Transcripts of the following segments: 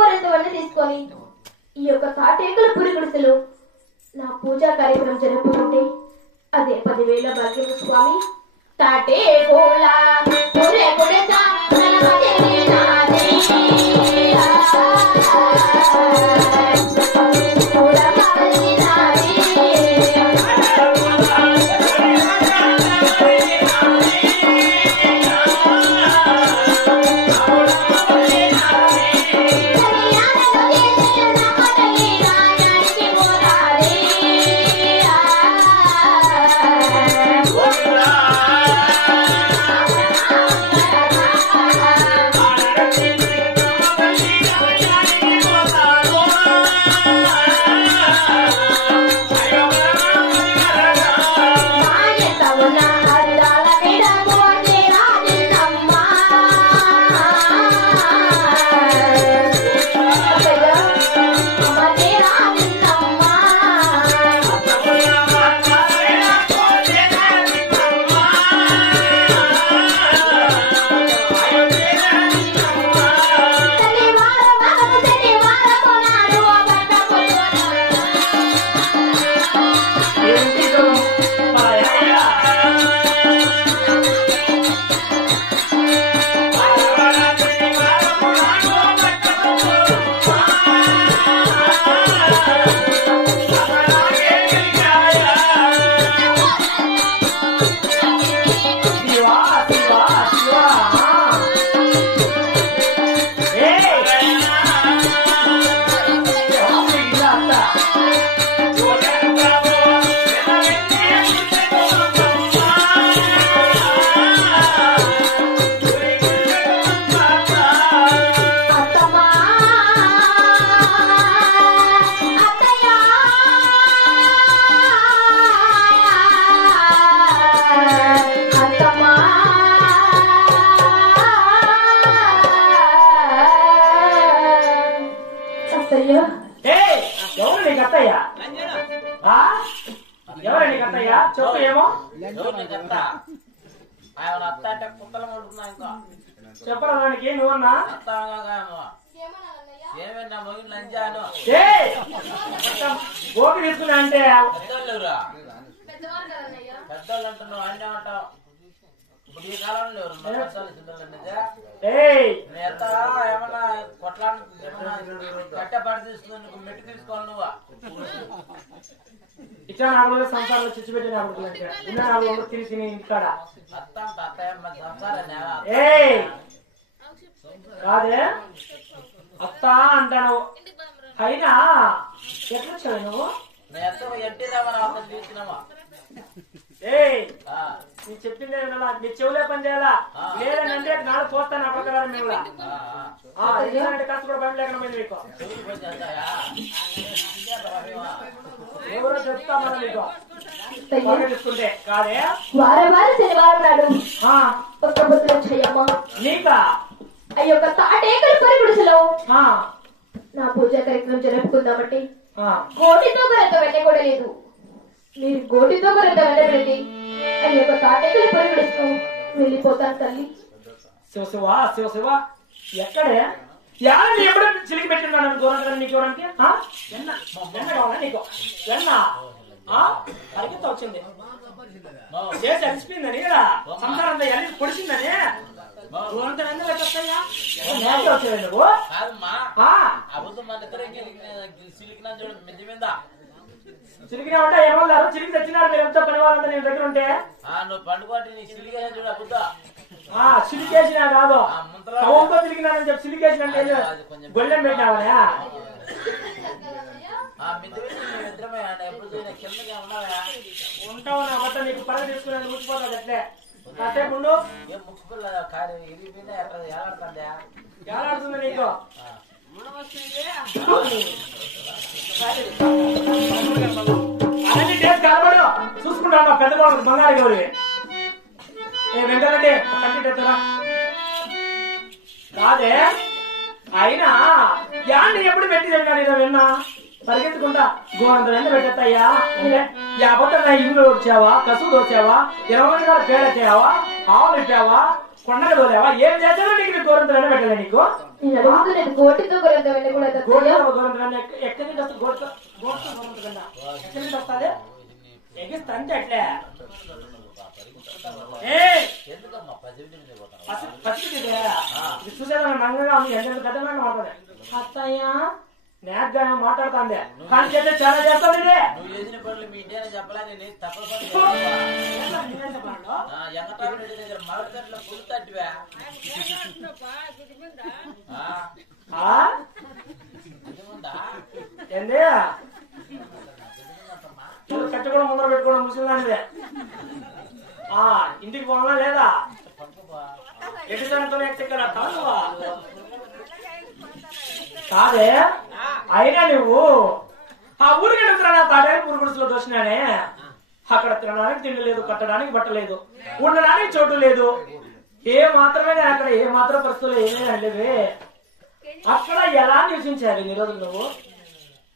గోరెంతవన్నీ తీసుకొని ఈ యొక్క తాటేకల పురి గుడిసెలో నా పూజా కార్యక్రమం జరుపుకుంటే అదే 10,000 భాగ్యము స్వామి. తాటేకోల పురి గుడిస చెప్పడానికి నువ్వన్నా గోపి తీసుకున్నా అంటే పెద్దోళ్ళు అంటున్నావు అన్నీ అంటావు. ఇప్పుడు ఈ కాలంలో ఏమన్నా కొట్లాడి కట్టెపాటు తీసుకుని మెట్టు తీసుకోవాలి నువ్వా ఇట్లా 4 రోజులు సంసారంలో చిచ్చు పెట్టి 4 రోజులు తిరిగి ఇంటికాడ కాదే అత్త అంటాను. అయినా ఎట్లా వచ్చావు నువ్వు? ఎన్టీ రామారావు చూసినామా? నీ చెప్పిందే వినాలా? నీ చెవులే పని చేయాలా? లేదంటే నాడు పోస్తాను ఆ ప్రకారం మేము కాస్త కూడా పని లేకుండా పోయింది మీకు. ఎవరో చెప్తామన్నా మీకు తీసుకుంటే కాదే వారం శనివారం నాడు ఒక్క బుద్ధులు వచ్చాయమ్మా నీకా? ఆ యొక్క తాటేకల పురి గుడిసెలో నా పూజా కార్యక్రమం జరుపుకుందామంటే గోటితో గొర్రెంత వెళ్ళే కూడా లేదు. మీరు గోటితో గొర్రెంత వెళ్ళబెట్టి ఆ యొక్క తాటేకల పురి గుడిసెలో వెళ్ళిపోతాను తల్లి. శివశివా శివశివా ఎక్కడే యాని ఎప్పుడు చిలికి పెట్టినాను గోరంత నీకు ఎవరికి వెన్న కావాలా నీకు? వెన్న పరిగెత్త వచ్చింది చేసి అలిసిపోయిందని కదా సంసారంలో ఎల్లి పొడిచిందని గోరంత వెన్న వచ్చాయా వచ్చాయి నువ్వు? అబద్ధం మన ఇద్దరు సిలికినా చూడ మిద్ది మీద చిలికినా ఉంటే ఏమన్నారు? చిలికి తెచ్చినారు మీరు ఎంతో పని వాళ్ళంతా నీ దగ్గర ఉంటే. నువ్వు పండుకోటి నీ సిలిగా చూడ అబద్ధం సిలికేసినా కాదు కవంతో తిరిగినానని చెప్పి సిలికేసిన అంటే గొల్లెం పెట్టావా? ఉంటావు నా బట్ట నీకు పని తీసుకుని ముచ్చిపోతుంది అట్లే కాసేపు ఉండు. ఏలాడుతుంది నీకు? అన్ని డేస్ కలబడు చూసుకుంటాను పెద్ద బంగారు గౌరి వెంకటరెడ్డి కంటిరా కాదే. అయినా యాన్ని ఎప్పుడు పెట్టి తిన్నా విన్నా పరిగెత్తుకుంటా గోరంత వెంట పెట్టేస్తాయ్యా. యాభై ఇల్లు వచ్చావా? కసువు వచ్చావా? 20 పేడ వచ్చావా? ఆవులు ఇచ్చావా? కొండలు తోలేవా? ఏం చేసావో నీకు గోరంత వెంట పెట్టలే నీకు? నేను అడుగుతున్నది గోటితో గొర్రెంత వెన్న కూడా గోడతో గోరంత ఎక్కడి నుంచి వస్తుంది? గోడతో గోరంత కన్నా ఎక్కడి నుంచి వస్తుంది? ఎగిస్తా అంతే అట్లే. చూసేదా నంగగా ఉంది, ఎంత గతంగా మాట్లాడే అత్తయ్య నేగ్గా మాట్లాడుతాండే కానీ చేస్తే చాలా చేస్తాను ఇదే. నువ్వు చేసిన పనులు మీ ఇండియా చెప్పలే, నేను తప్ప మరకట్ల పులు తట్టివా ఏంది కట్ట కూడా ముందర పెట్టుకోవడం ముసలిదానిదే. ఇంటికి పోవాలా లేదా? ఎటుతో కాదే అయినా నువ్వు ఆ ఊరికి ఎడుతున్నా తాడేరు పురుగుడుసులో దోషినానే. అక్కడ తినడానికి తిండి లేదు, కట్టడానికి బట్ట లేదు, ఉండడానికి చోటు లేదు. ఏ మాత్రమే అక్కడ ఏ మాత్రం పరిస్థితుల్లో ఏమేమి లేవే. అక్కడ ఎలా నివసించాలి ఇన్ని రోజులు నువ్వు?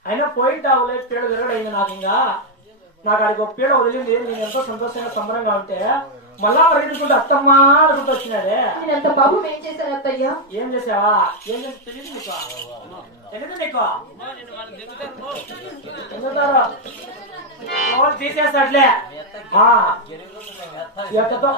అయినా పోయింటావులే, పేడ విరగడైంది నాకు. ఇంకా నాకు అడిగి ఒక పేడ వదిలింది. నేను ఎంతో సంతోషంగా సంబరంగా ఉంటే మళ్ళా పరిగెత్తుకుంటే అత్తమ్మా అనుకుంటూ వచ్చినాడే. నేనంత పాపం ఏం చేశాను అత్తయ్య? ఏం చేసావా? ఏం తెలియదు నీకు? తెలియదు నీకు? ఎందుకు తీసేస్తాట్లే ఎక్కతో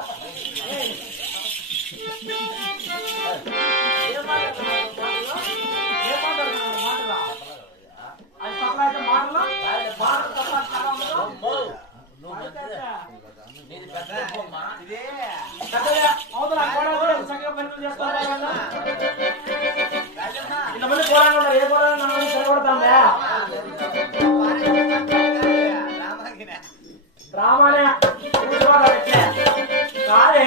ఇంతమంది పోరాడు ఉన్నారు. ఏ పోరాడు తిరగబడతాందే రామానే కాదే.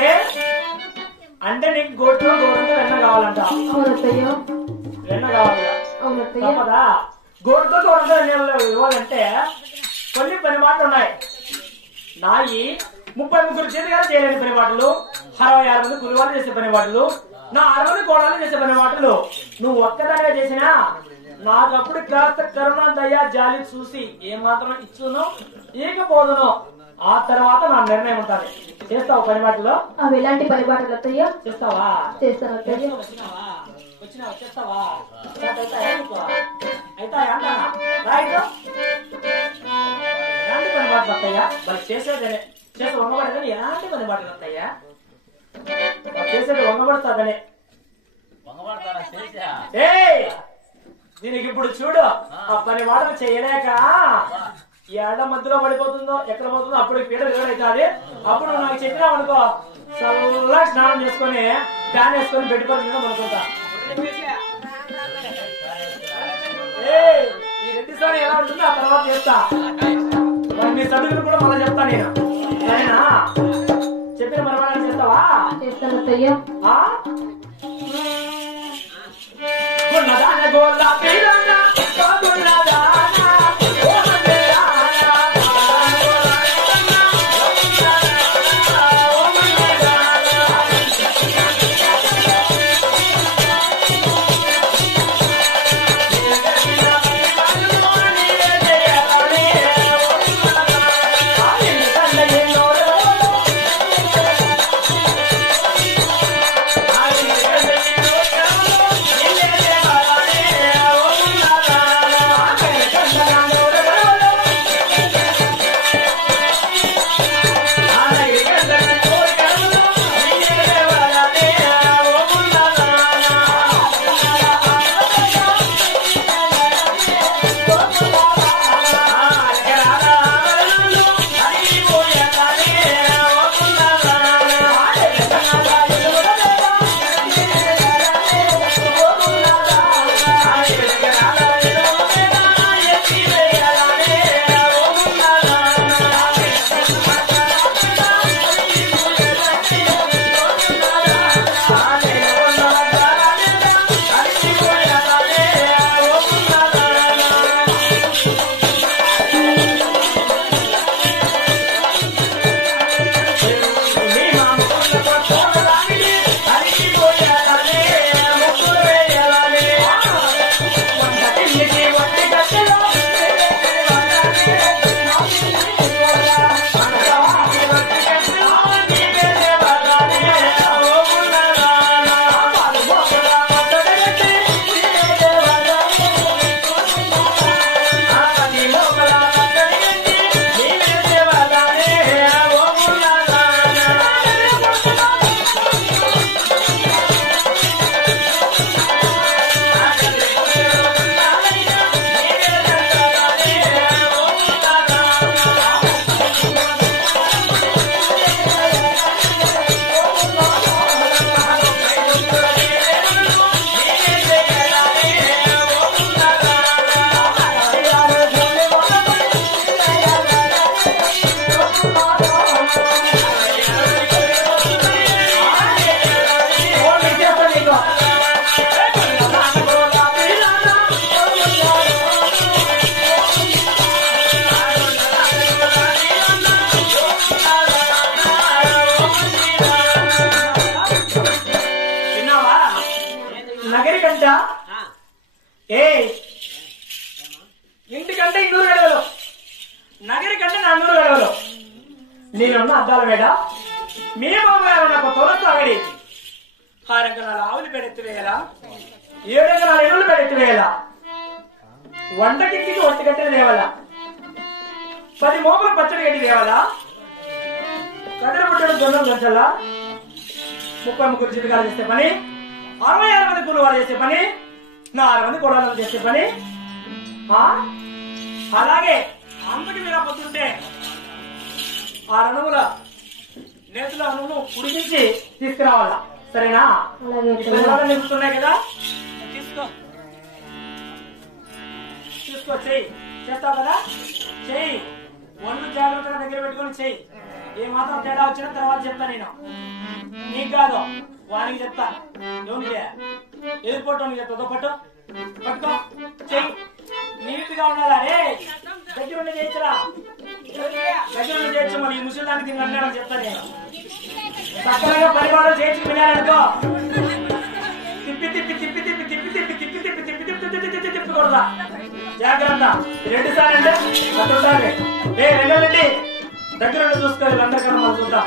అంటే నీకు గొడ్డు గోడంతో వెన్న కావాలంట. అవునత్తయ్య, వెన్న కావాలి తప్పదా? గోడుతో గోడంతో వెన్న ఇవ్వాలంటే కొన్ని పని మాటలు ఉన్నాయి. నాయి 33 చేతిగా చేయలేని పని మాటలు, 66 మంది గురువాళ్ళు చేసే పని మాటలు, నా 6 మంది కోడాలు చేసే పని మాటలు నువ్వు ఒక్కదానిగా చేసినా నాకప్పుడు కాస్త కరుణ దయ్యా జాలి చూసి ఏమాత్రం ఇచ్చును ఈకపోదును. ఆ తర్వాత నా నిర్ణయం ఉంటుంది. చేస్తావు పని మాటలు? అవి ఎలాంటి పరిపాటలు అత్తయ్య? చేస్తావా? చేస్తాను అత్తయ్య. వచ్చినావా చేస్తావా? అయితే అంటానా రైట్ ఎలాంటి పని మాటలు వస్తాయా? వాళ్ళు చేసేదే చేసి వంగబడేదని ఎలాంటి పని మాటలు వస్తాయా? చేసేది వంగబడతాదనే. దీనికి ఇప్పుడు చూడు, ఆ పని మాటలు చేయలేక ఏళ్ళ మధ్యలో పడిపోతుందో ఎక్కడ పోతుందో అప్పుడు పీడ విరగడైతుంది. అప్పుడు నాకు చెప్పినావు అనుకో, చల్లగా స్నానం చేసుకుని ఫ్యాన్ వేసుకొని బెడ్ పని మీద పడుకుంటా. ఈ రెడ్డి సార్ ఎలా ఉంటుందో ఆ తర్వాత చేస్తా. మరి మీ సభ్యులు కూడా మళ్ళీ చెప్తా నేను. సరేనా? చెప్పిన పరమాణాలు చేస్తావా? చేస్తాను అత్తయ్య. ఓ ఏ ఇంటికంటే 200 గడవలు, నగరి కంటే 400 గడవలు. నేనున్న అద్దాల మేడ మీ బాబు నాకు తొలత అగడి 6 ఎకరాల ఆవులు పెడెత్తివేయాలా, 7 ఎకరాల ఎరువులు పెడెత్తివేయాలా, వంటకింటికి ఒంటి గంటలు తేవాలా, 10 మోపులు పచ్చడి గడ్డి తేవాలా, కదిరి పుట్టడు దొండం దొంచల్లా, 30 చిరకాలు చేసే పని, 66 మంది కూలి వాళ్ళు చేసే పని, 4 మంది కొడాలను చేసే పని. అలాగే అంతకి మీరు పొద్దుంటే 6 అణువుల నేతుల అణువులు ఉడికించి తీసుకురావాలా. సరేనా? నిలుస్తున్నాయి కదా, తీసుకో తీసుకో, చెయ్యి. చేస్తావు కదా, చెయ్యి. ఒళ్ళు జాగ్రత్తగా దగ్గర పెట్టుకొని చెయ్యి. ఏ మాత్రం తేడా వచ్చినా తర్వాత చెప్తా. నేను నీకు కాదు, వానికి చెప్తా. ఎవరికి ఎదుర్కోవటానికి చెప్తా. పట్టు పట్టుకో, చెయ్యి. నీట్ గా ఉండాలా రే, దగ్గరుండి చేయించరా, దగ్గరుండి చేయొచ్చు. మరి ఈ ముసలిదానికి దీన్ని అన్నాడని చెప్తా. నేను తప్పనగా పరిమాణం చేయించి వినాలనుకో, తిప్పి తిప్పి తిప్పి తిప్పి తిప్పి తిప్పి తిప్పి తిప్పి తిప్పి తిప్పి తిప్పి తిప్పి తిప్పకూడదా. జాగ్రత్త. 2 సార్లు అంటే 10 సార్లు. రే వెళ్ళండి, దగ్గర చూసుకోవాలి. అందరికన్నా మనం చూద్దాం.